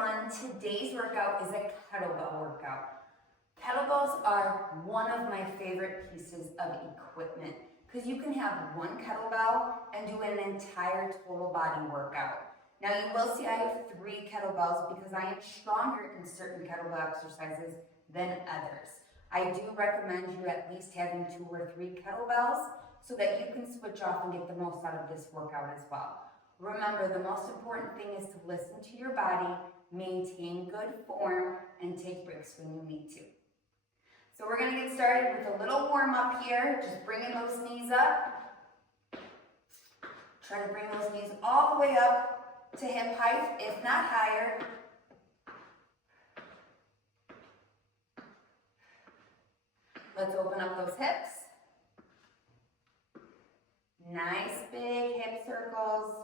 everyone. Today's workout is a kettlebell workout. Kettlebells are one of my favorite pieces of equipment because you can have one kettlebell and do an entire total body workout. Now you will see I have 3 kettlebells because I am stronger in certain kettlebell exercises than others. I do recommend you at least having 2 or 3 kettlebells so that you can switch off and get the most out of this workout as well. Remember, the most important thing is to listen to your body, maintain good form, and take breaks when you need to. So we're going to get started with a little warm up here, just bringing those knees up. Try to bring those knees all the way up to hip height, if not higher. Let's open up those hips. Nice big hip circles.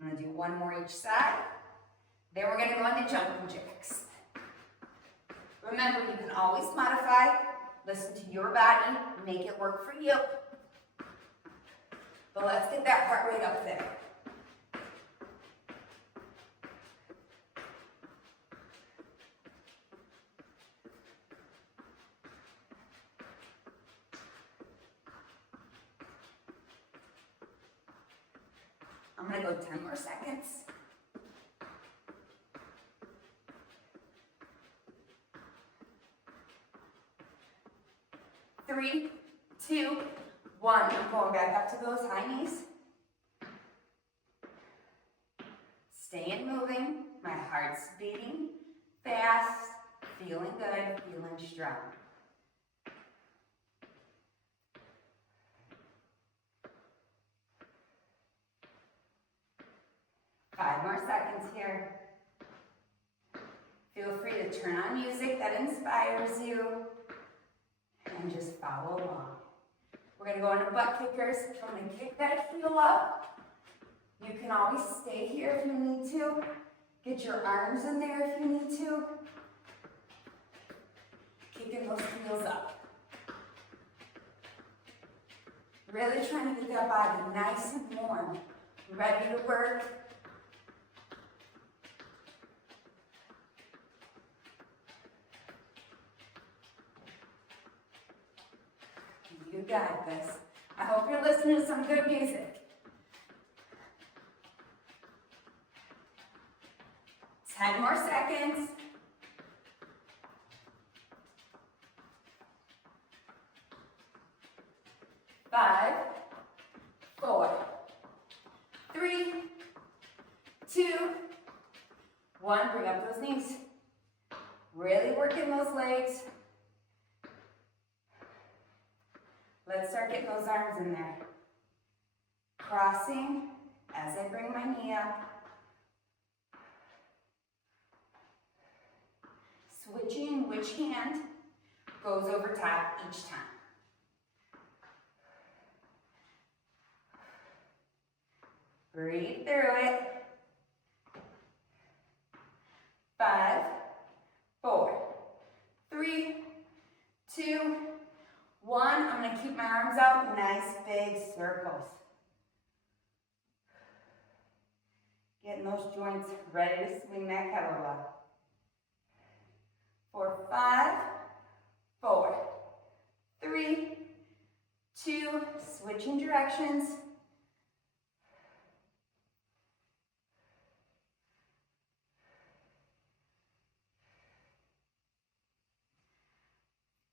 I'm going to do one more each side. Then we're going to go into jumping jacks. Remember, you can always modify. Listen to your body. Make it work for you. But let's get that heart rate up there. I'm going to go 10 more seconds. Three, 2, 1. I'm going back up to those high knees. Staying moving. My heart's beating fast. Feeling good. Feeling strong. 5 more seconds here. Feel free to turn on music that inspires you and just follow along. We're going to go into butt kickers. I'm going to kick that heel up. You can always stay here if you need to. Get your arms in there if you need to. Kicking those heels up. Really trying to get that body nice and warm. Ready to work. You got this. I hope you're listening to some good music. 10 more seconds. 5, 4, 3, 2, 1. Bring up those knees. Really working those legs. Let's start getting those arms in there. Crossing as I bring my knee up. Switching which hand goes over top each time. Breathe through it. 5, 4, 3, 2, 1, I'm going to keep my arms out, nice big circles. Getting those joints ready to swing that kettlebell. For 5, 4, 3, 2, switching directions.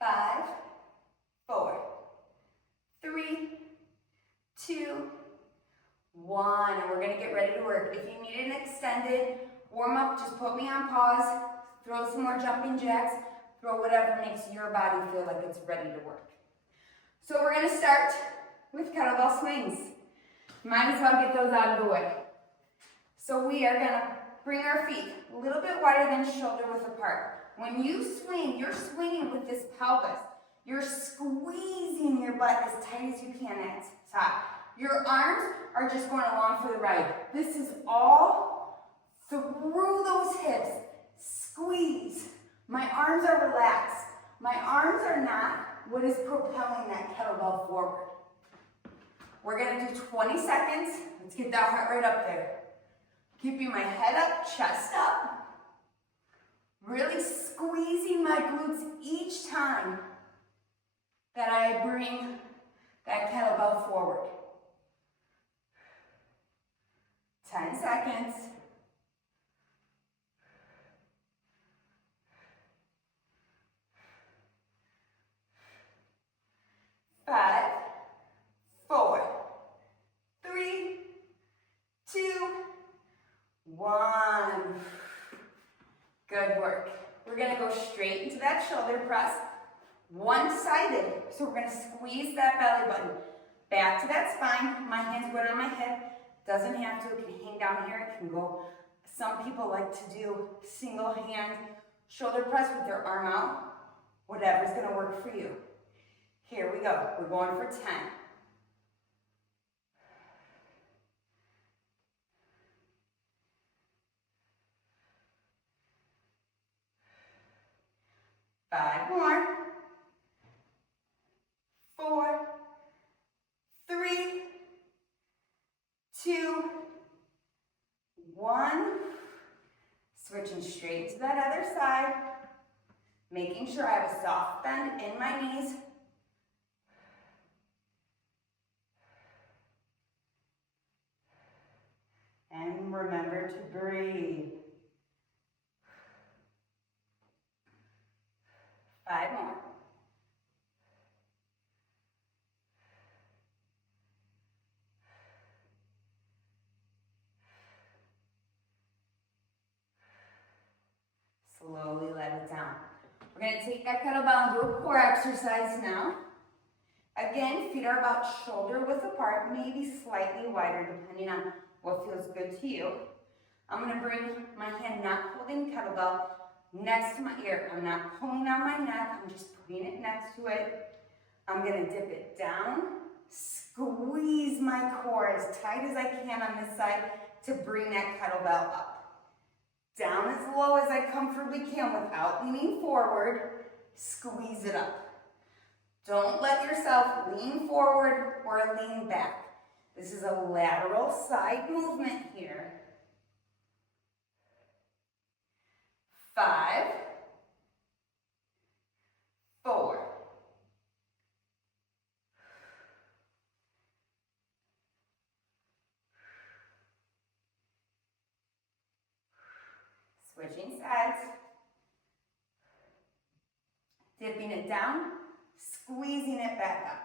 5, 4, 3, 2, 1, and we're going to get ready to work. If you need an extended warm up, just put me on pause, throw some more jumping jacks, throw whatever makes your body feel like it's ready to work. So we're going to start with kettlebell swings. Might as well get those out of the way. So we are going to bring our feet a little bit wider than shoulder width apart. When you swing, you're swinging with this pelvis. You're squeezing your butt as tight as you can at the top. Your arms are just going along for the ride. This is all through those hips. Squeeze. My arms are relaxed. My arms are not what is propelling that kettlebell forward. We're gonna do 20 seconds. Let's get that heart rate up there. Keeping my head up, chest up. Really squeezing my glutes each time that I bring that kettlebell forward. 10 seconds. 5, 4, 3, 2, 1. Good work. We're gonna go straight into that shoulder press, one-sided. So we're gonna squeeze that belly button back to that spine. My hands going on my hip. Doesn't have to, it can hang down here, it can go. Some people like to do single hand shoulder press with their arm out. Whatever's gonna work for you. Here we go, we're going for 10. 5 more. 4, 3, 2, 1. Switching straight to that other side. Making sure I have a soft bend in my knees. And remember to breathe. 5 more. Slowly let it down. We're going to take that kettlebell and do a core exercise now. Again, feet are about shoulder width apart, maybe slightly wider depending on what feels good to you. I'm going to bring my hand, not holding the kettlebell, next to my ear. I'm not pulling on my neck, I'm just putting it next to it. I'm going to dip it down, squeeze my core as tight as I can on this side to bring that kettlebell up. Down as low as I comfortably can without leaning forward, squeeze it up. Don't let yourself lean forward or lean back. This is a lateral side movement here. 5, 4, 3. Switching sides. Dipping it down, squeezing it back up.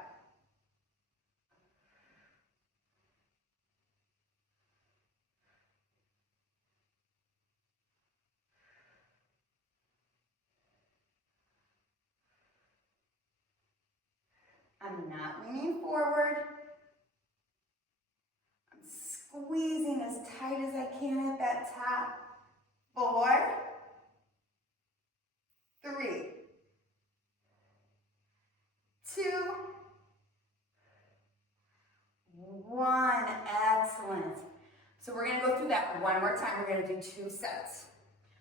I'm not leaning forward. I'm squeezing as tight as I can at that top. 4, 3, 2, 1. Excellent. So we're going to go through that one more time. We're going to do 2 sets.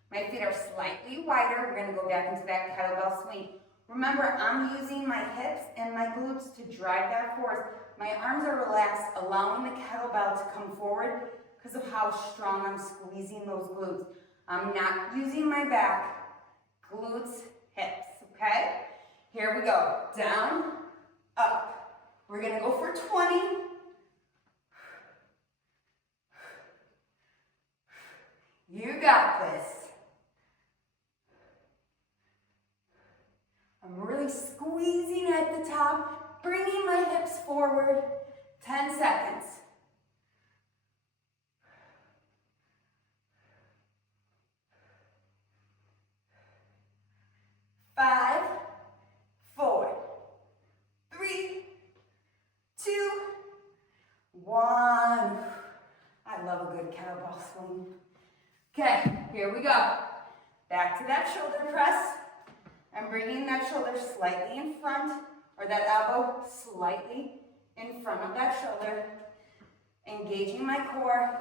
My feet are slightly wider. We're going to go back into that kettlebell swing. Remember, I'm using my hips and my glutes to drive that force. My arms are relaxed, allowing the kettlebell to come forward because of how strong I'm squeezing those glutes. I'm not using my back, glutes, hips, okay? Here we go. Down, up. We're going to go for 20. You got this. I'm really squeezing at the top, bringing my hips forward. 10 seconds. 5, 4, 3, 2, 1. I love a good kettlebell swing. Okay, here we go. Back to that shoulder press. I'm bringing that shoulder slightly in front, or that elbow slightly in front of that shoulder. Engaging my core,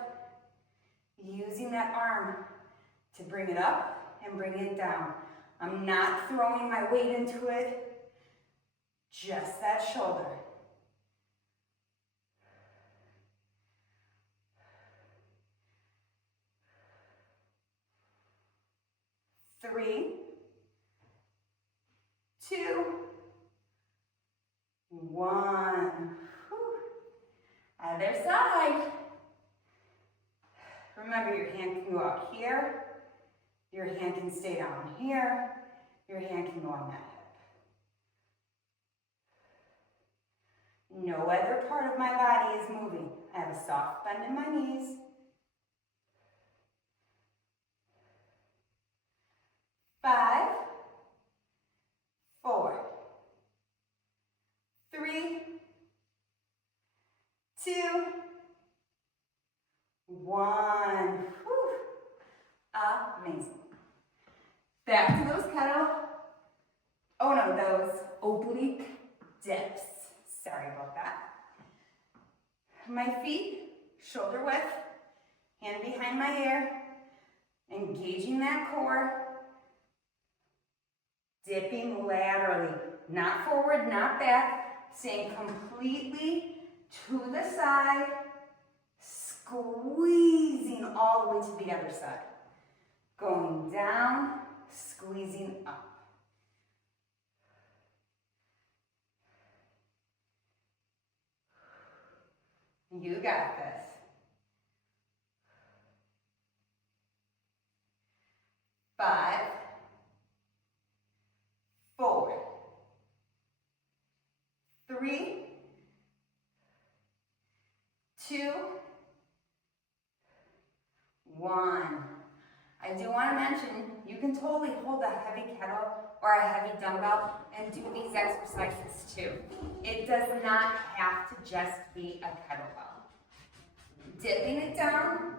using that arm to bring it up and bring it down. I'm not throwing my weight into it, just that shoulder. Three, two, one. Whew. Other side. Remember, your hand can go out here, your hand can stay down here, your hand can go on that hip. No other part of my body is moving. I have a soft bend in my knees. 5, 4, 3, 2, 1. Whew. Amazing. Back to those those oblique dips. Sorry about that. My feet, shoulder width, hand behind my ear, engaging that core, dipping laterally, not forward, not back, staying completely to the side, squeezing all the way to the other side. Going down, squeezing up. You got this. 5, 4, 3, 2, 1. I do want to mention, you can totally hold a heavy kettle or a heavy dumbbell and do these exercises too. It does not have to just be a kettlebell. Dipping it down,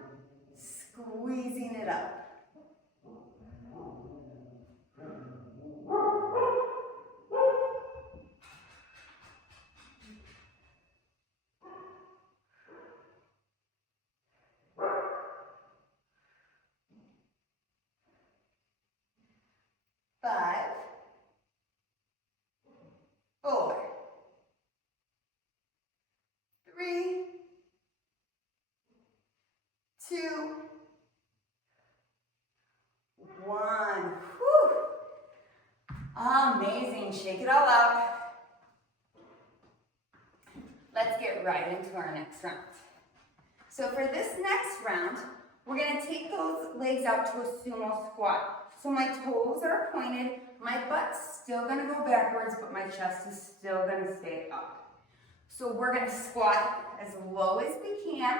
squeezing it up. Five, 4, 3, 2, 1. Whew. Amazing. Shake it all out. Let's get right into our next round. So for this next round, we're going to take those legs out to a sumo squat. So my toes are pointed, my butt's still going to go backwards, but my chest is still going to stay up. So we're going to squat as low as we can,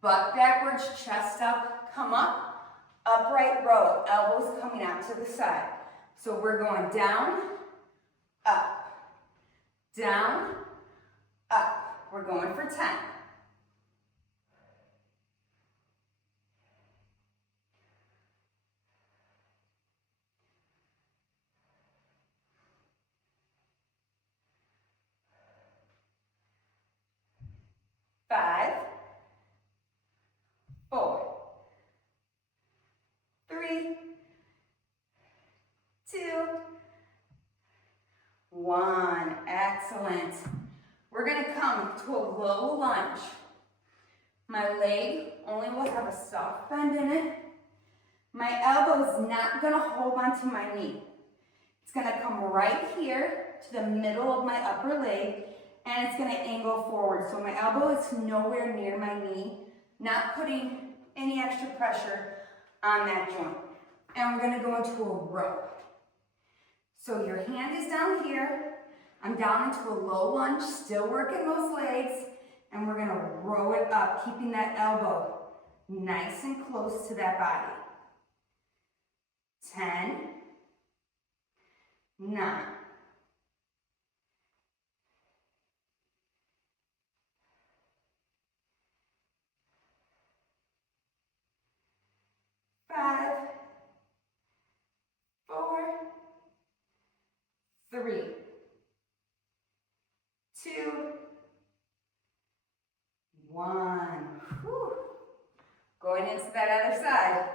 butt backwards, chest up, come up, upright row, elbows coming out to the side. So we're going down, up, down, up. We're going for 10. 5, 4, 3, 2, 1. Excellent. We're going to come to a low lunge. My leg only will have a soft bend in it. My elbow is not going to hold onto my knee. It's going to come right here to the middle of my upper leg, and it's going to angle forward. So my elbow is nowhere near my knee, not putting any extra pressure on that joint. And we're going to go into a row. So your hand is down here. I'm down into a low lunge, still working those legs, and we're going to row it up, keeping that elbow nice and close to that body. 10, 9, 5, 4, 3, 2, 1. Whew. Going into that other side.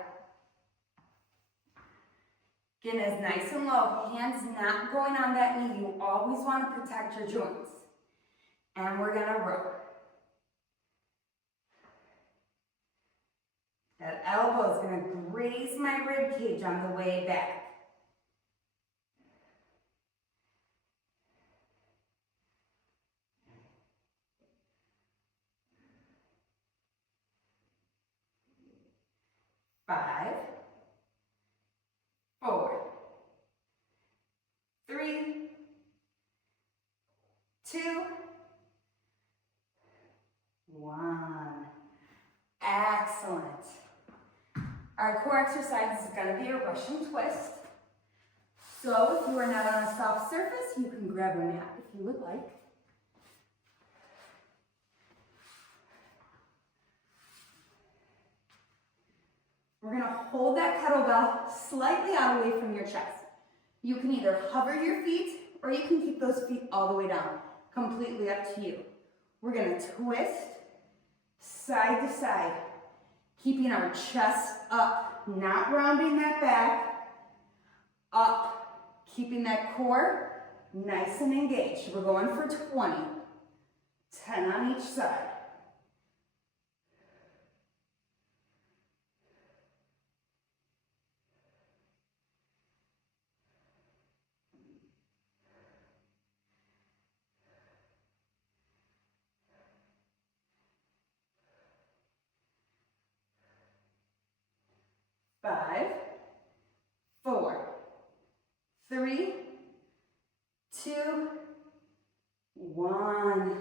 Getting as nice and low. Hands not going on that knee. You always want to protect your joints. And we're gonna row. That elbow is gonna graze my rib cage on the way back. 5, 4, 3, 2, 1. Excellent. Our core exercise is going to be a Russian twist. So if you are not on a soft surface, you can grab a mat if you would like. We're going to hold that kettlebell slightly out away from your chest. You can either hover your feet or you can keep those feet all the way down. Completely up to you. We're going to twist side to side, keeping our chest up, not rounding that back, up, keeping that core nice and engaged. We're going for 20, 10 on each side. Five, 4, 3, 2, 1.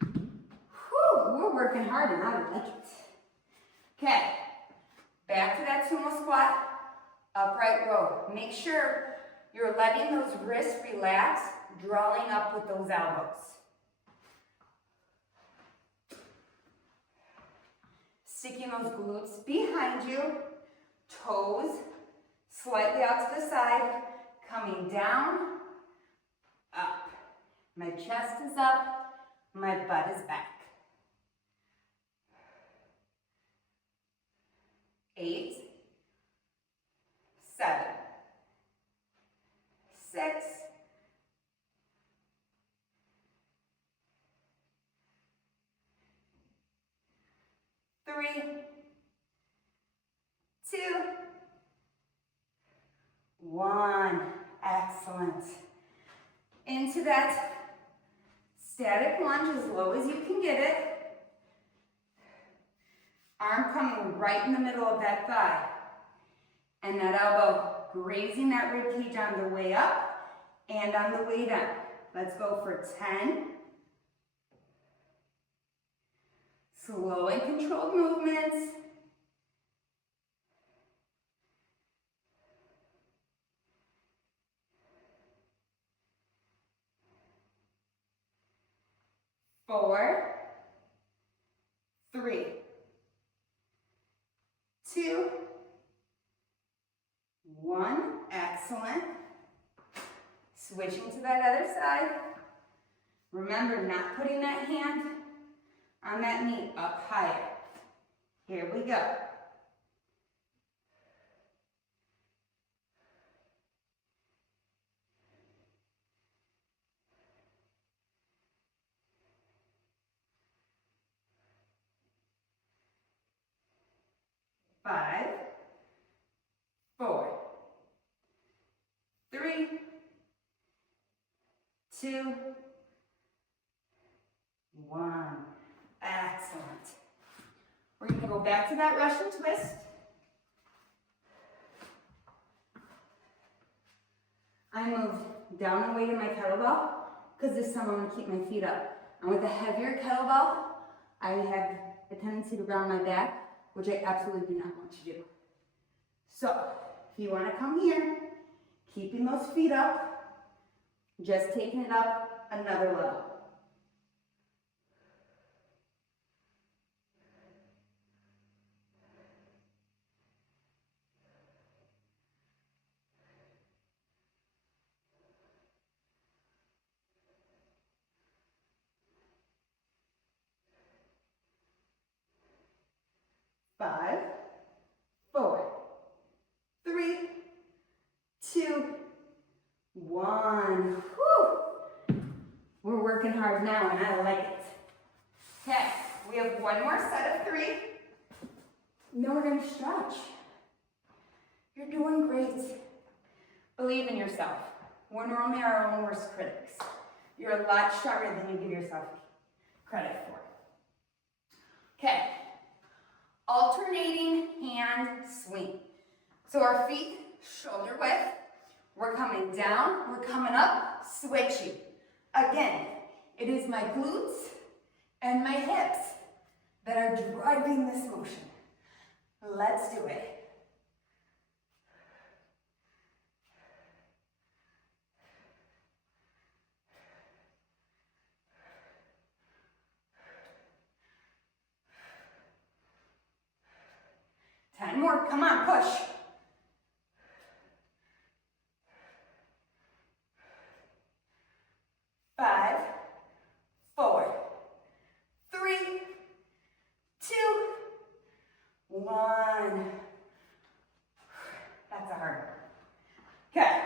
Whew, we're working hard and I like it. Okay, back to that sumo squat, upright row. Make sure you're letting those wrists relax, drawing up with those elbows. Sticking those glutes behind you. Toes slightly out to the side, coming down, up. My chest is up, my butt is back. 8, 7, 6, 3, 2, 1. Excellent. Into that static lunge as low as you can get it. Arm coming right in the middle of that thigh. And that elbow grazing that rib cage on the way up and on the way down. Let's go for 10. Slow and controlled movements. 4, 3, 2, 1. Excellent. Switching to that other side. Remember, not putting that hand on that knee, up higher. Here we go. 5, 4, 3, 2, 1. Excellent. We're going to go back to that Russian twist. I moved down and away to my kettlebell because this time I'm going to keep my feet up. And with a heavier kettlebell, I have a tendency to round my back, which I absolutely do not want to do. So, if you want to come here, keeping those feet up, just taking it up another level. Five, 4, 3, 2, 1. Whew. We're working hard now and I like it. Okay, we have one more set of 3. And then we're gonna stretch. You're doing great. Believe in yourself. We're normally our own worst critics. You're a lot stronger than you give yourself credit for. Okay, alternating hand swing. So our feet shoulder width. We're coming down, we're coming up, switching. Again, it is my glutes and my hips that are driving this motion. Let's do it. Ten more, come on, push. 5, 4, 3, 2, 1. That's a hard one. Okay,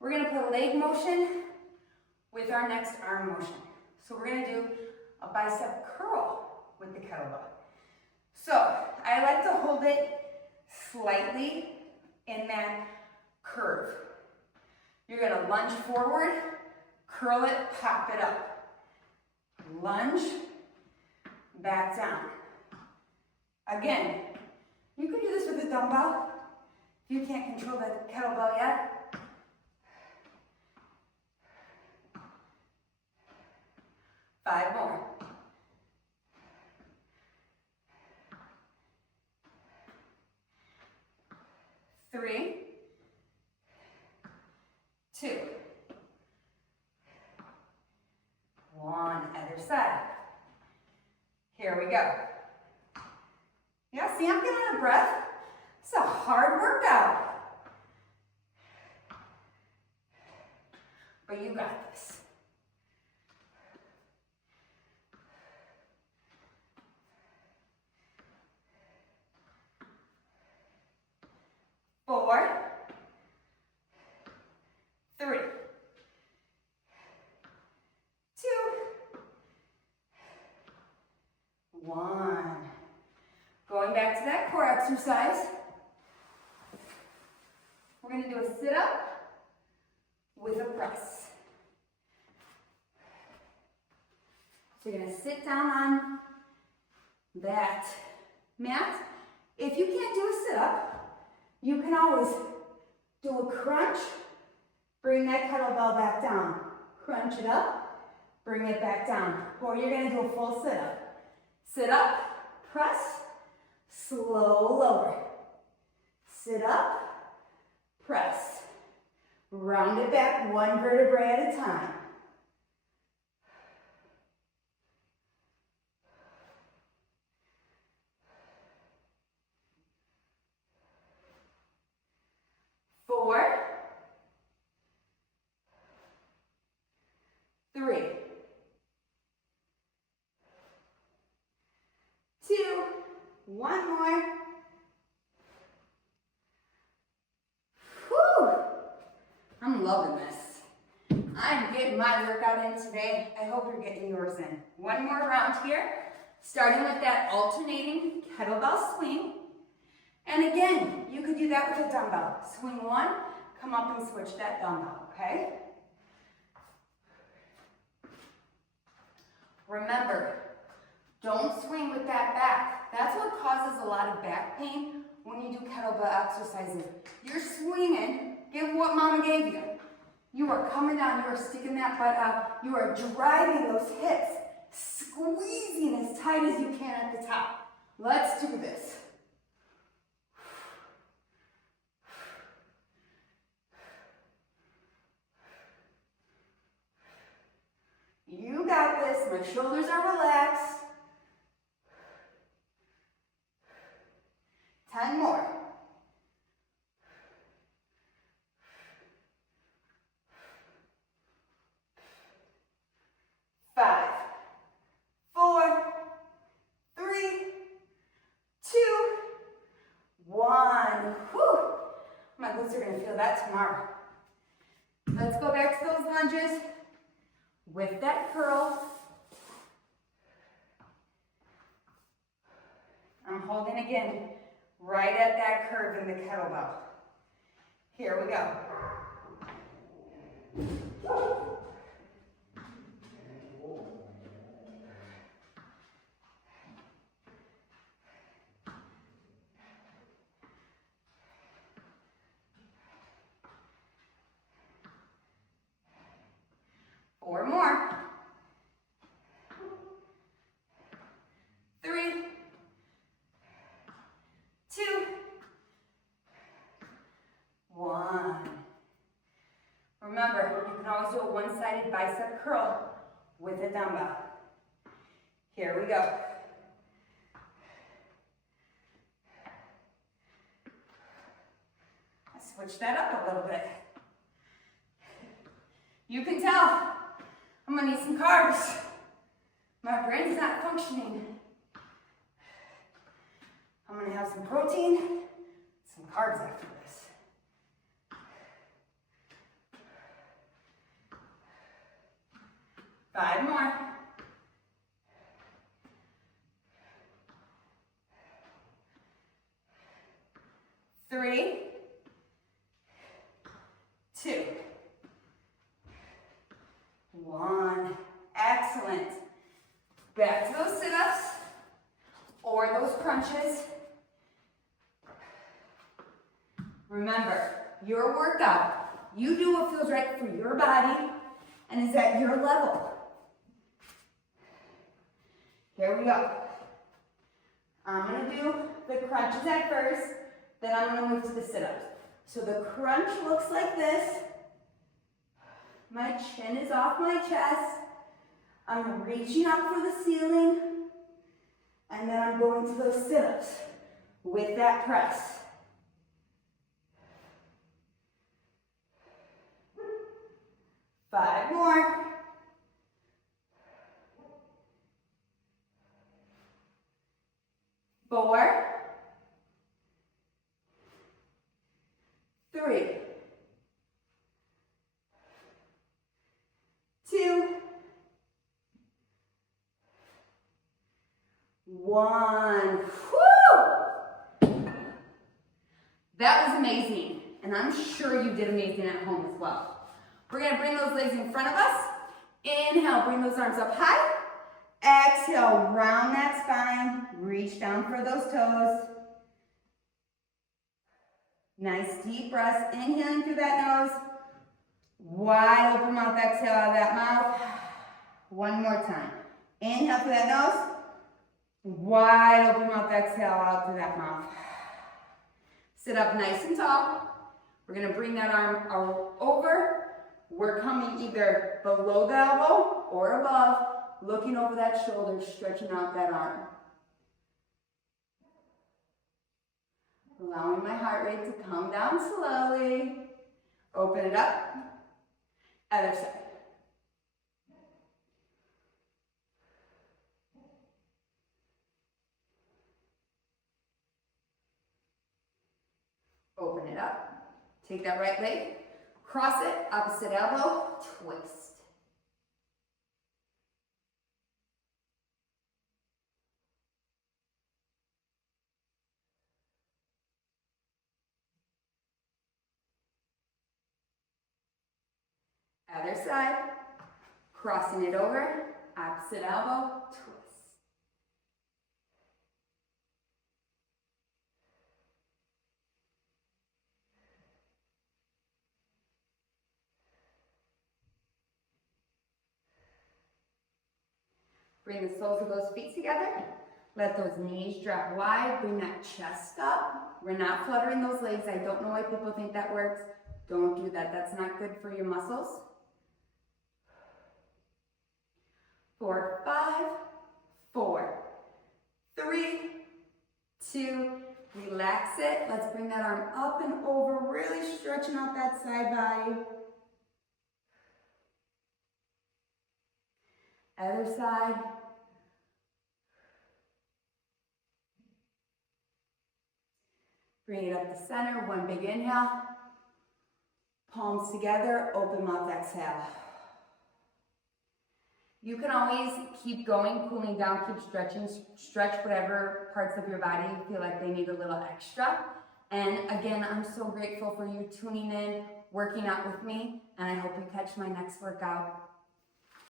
we're gonna put leg motion with our next arm motion. So we're gonna do a bicep curl with the kettlebell. So I like to hold it slightly in that curve. You're gonna lunge forward, curl it, pop it up. Lunge, back down. Again, you can do this with a dumbbell. If you can't control the kettlebell yet. Five more. 3, 2, 1. Other side. Here we go. Yeah, see, I'm getting out of breath. It's a hard workout. But you got this. 4, 3, 2, 1. Going back to that core exercise. We're going to do a sit-up with a press. So you're going to sit down on that mat. If you can't do a sit-up, you can always do a crunch, bring that kettlebell back down. Crunch it up, bring it back down. Or you're gonna do a full sit-up. Sit up, press, slow lower. Sit up, press. Round it back one vertebrae at a time. One more. Whew. I'm loving this. I'm getting my workout in today. I hope you're getting yours in. One more round here, starting with that alternating kettlebell swing. And again, you could do that with a dumbbell. Swing one, come up and switch that dumbbell, okay? Remember, don't swing with that back. That's what causes a lot of back pain when you do kettlebell exercises. You're swinging, give what mama gave you. You are coming down, you are sticking that butt out, you are driving those hips, squeezing as tight as you can at the top. Let's do this. You got this, my shoulders are relaxed. 10 more. 5, 4, 3, 2, 1. Whew. My glutes are going to feel that tomorrow. lunges with that curl. I'm holding again right at that curve in the kettlebell. Here we go. 4 more. 3, 2, 1. Remember, you can always do a one-sided bicep curl with a dumbbell. Here we go. Switch that up a little bit. You can tell I'm gonna need some carbs. My brain's not functioning. I'm gonna have some protein, some carbs after this. Five more. 3, 2, 1. Excellent. Back to those sit-ups or those crunches. Remember, your workout, you do what feels right for your body and is at your level. Here we go. I'm going to do the crunches at first, then I'm going to move to the sit-ups. So the crunch looks like this. My chin is off my chest. I'm reaching up for the ceiling, and then I'm going to those sit-ups with that press. 5 more. 4, 3, 2, 1. Woo! That was amazing, and I'm sure you did amazing at home as well. We're going to bring those legs in front of us. Inhale, bring those arms up high. Exhale, round that spine. Reach down for those toes. Nice deep breaths. Inhaling through that nose. Wide open mouth. Exhale out of that mouth. One more time. Inhale through that nose. Wide open mouth. Exhale out through that mouth. Sit up nice and tall. We're going to bring that arm over. We're coming either below the elbow or above, looking over that shoulder, stretching out that arm. Allowing my heart rate to come down slowly. Open it up. Other side. Open it up. Take that right leg. Cross it, opposite elbow, twist. Other side, crossing it over, opposite elbow, twist. Bring the soles of those feet together. Let those knees drop wide. Bring that chest up. We're not fluttering those legs. I don't know why people think that works. Don't do that. That's not good for your muscles. 4, 5, 4, 3, 2, relax it. Let's bring that arm up and over, really stretching out that side body. Other side. Bring it up to center, one big inhale. Palms together, open mouth, exhale. You can always keep going, cooling down, keep stretching, stretch whatever parts of your body you feel like they need a little extra. And again, I'm so grateful for you tuning in, working out with me, and I hope you catch my next workout.